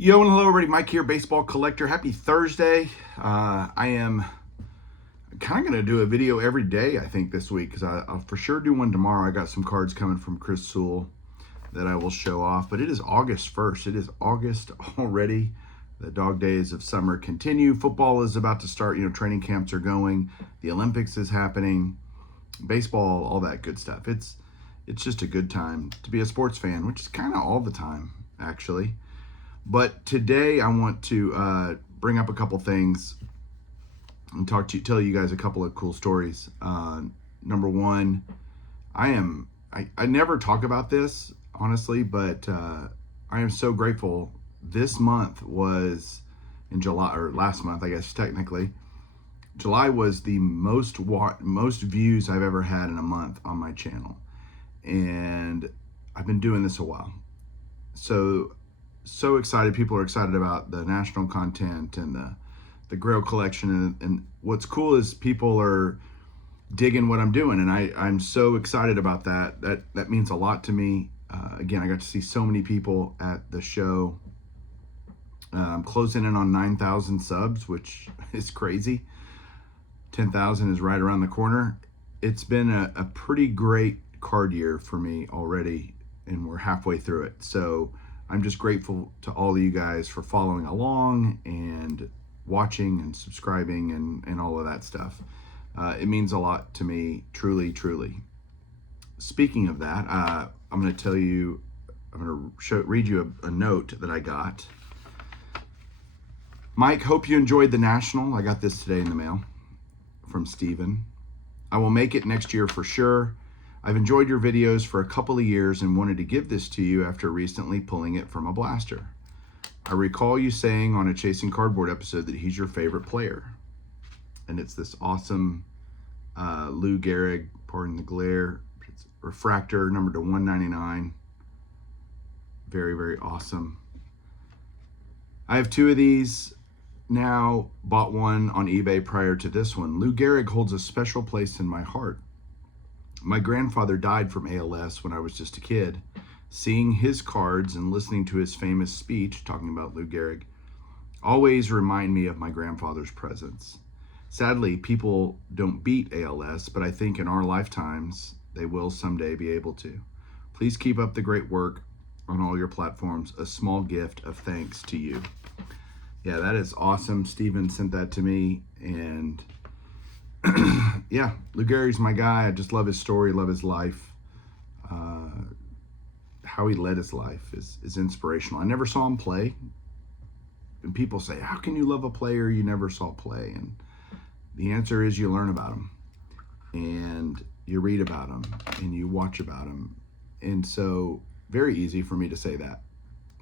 Yo and hello everybody, Mike here, baseball collector. Happy Thursday. I am kind of going to do a video every day, I think, this week, because I'll for sure do one tomorrow. I got some cards coming from Chris Sewell that I will show off, but it is August 1st. It is August already. The dog days of summer continue. Football is about to start. Training camps are going. The Olympics is happening. Baseball, all that good stuff. It's just a good time to be a sports fan, which is kind of all the time, actually. But today I want to bring up a couple things and tell you guys a couple of cool stories. Number one, I never talk about this, honestly, but I am so grateful. This month was in July, or last month, I guess, technically. July was the most views I've ever had in a month on my channel. And I've been doing this a while. So excited. People are excited about the national content and the Grail collection. And what's cool is people are digging what I'm doing. And I'm so excited about that. That means a lot to me. Again, I got to see so many people at the show. I'm closing in on 9,000 subs, which is crazy. 10,000 is right around the corner. It's been a pretty great card year for me already, and we're halfway through it. So I'm just grateful to all of you guys for following along and watching and subscribing and all of that stuff. It means a lot to me, truly, truly. Speaking of that, I'm going to read you a note that I got. Mike, hope you enjoyed the National. I got this today in the mail from Steven. I will make it next year for sure. I've enjoyed your videos for a couple of years and wanted to give this to you after recently pulling it from a blaster. I recall you saying on a Chasing Cardboard episode that he's your favorite player. And it's this awesome Lou Gehrig, pardon the glare, refractor number to 199. Very, very awesome. I have two of these now, bought one on eBay prior to this one. Lou Gehrig holds a special place in my heart. My grandfather died from ALS when I was just a kid. Seeing his cards and listening to his famous speech, talking about Lou Gehrig, always remind me of my grandfather's presence. Sadly, people don't beat ALS, but I think in our lifetimes, they will someday be able to. Please keep up the great work on all your platforms. A small gift of thanks to you. Yeah, that is awesome. Steven sent that to me, and yeah, Lou Gehrig's my guy. I just love his story, love his life. How he led his life is inspirational. I never saw him play. And people say, how can you love a player you never saw play? And the answer is you learn about him, and you read about him, and you watch about him. And so very easy for me to say that,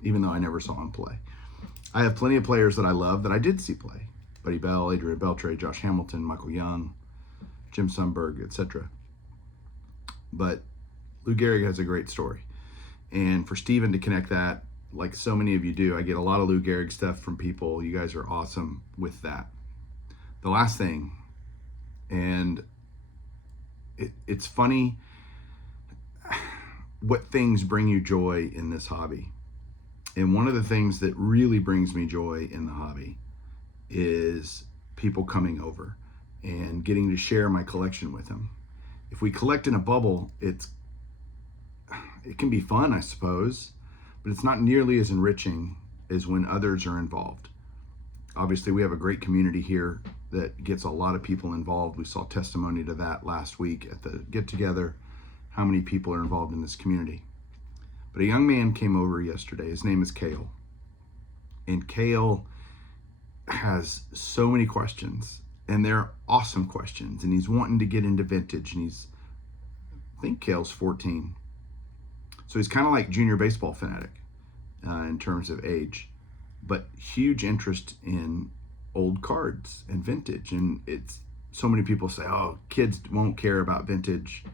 even though I never saw him play. I have plenty of players that I love that I did see play. Buddy Bell, Adrian Beltre, Josh Hamilton, Michael Young, Jim Sundberg, etc. But Lou Gehrig has a great story. And for Steven to connect that, like so many of you do, I get a lot of Lou Gehrig stuff from people. You guys are awesome with that. The last thing, and it's funny what things bring you joy in this hobby. And one of the things that really brings me joy in the hobby is people coming over and getting to share my collection with them. If we collect in a bubble, it can be fun, I suppose, but it's not nearly as enriching as when others are involved. Obviously, we have a great community here that gets a lot of people involved. We saw testimony to that last week at the get-together, how many people are involved in this community. But a young man came over yesterday. His name is Kale. And Kale has so many questions, and they're awesome questions. And he's wanting to get into vintage, and I think Kale's 14. So he's kind of like junior baseball fanatic in terms of age, but huge interest in old cards and vintage. And it's so many people say, oh, kids won't care about vintage.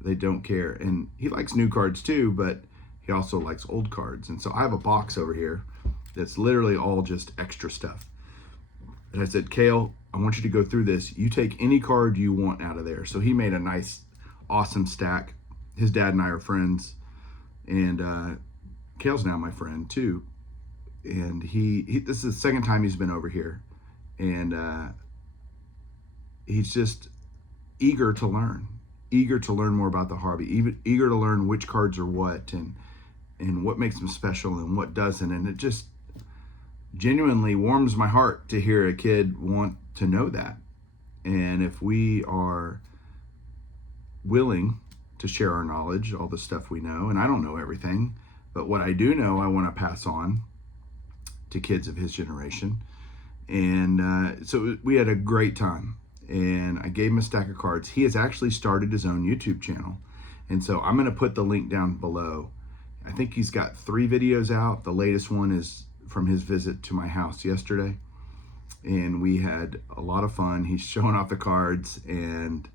They don't care. And he likes new cards too, but he also likes old cards. And so I have a box over here that's literally all just extra stuff. And I said, Kale, I want you to go through this. You take any card you want out of there. So he made a nice, awesome stack. His dad and I are friends. And Kale's now my friend too. and he this is the second time he's been over here, and he's just eager to learn more about the hobby, even eager to learn which cards are what, and what makes them special and what doesn't. And it just genuinely warms my heart to hear a kid want to know that. And if we are willing to share our knowledge, all the stuff we know, and I don't know everything, but what I do know, I want to pass on to kids of his generation. And so we had a great time, and I gave him a stack of cards. He has actually started his own YouTube channel, and so I'm going to put the link down below. I think he's got 3 videos out. The latest one is from his visit to my house yesterday, and we had a lot of fun. He's showing off the cards, and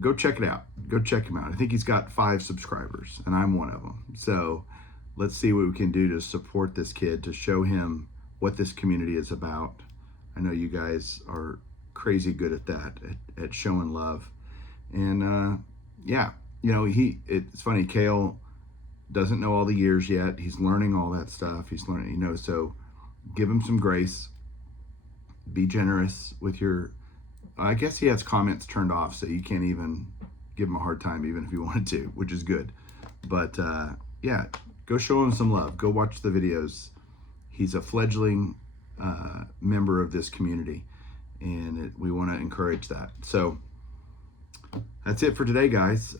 go check it out. Go check him out. I think he's got 5 subscribers, and I'm one of them. So let's see what we can do to support this kid, to show him what this community is about. I know you guys are crazy good at that, at showing love. And yeah, it's funny, Kale doesn't know all the years yet. He's learning all that stuff. He's learning, so give him some grace. Be generous with your, I guess he has comments turned off, so you can't even give him a hard time even if you wanted to, which is good. But yeah, go show him some love. Go watch the videos. He's a fledgling member of this community, and we want to encourage that. So that's it for today, guys.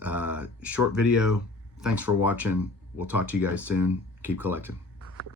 Short video. Thanks for watching. We'll talk to you guys soon. Keep collecting.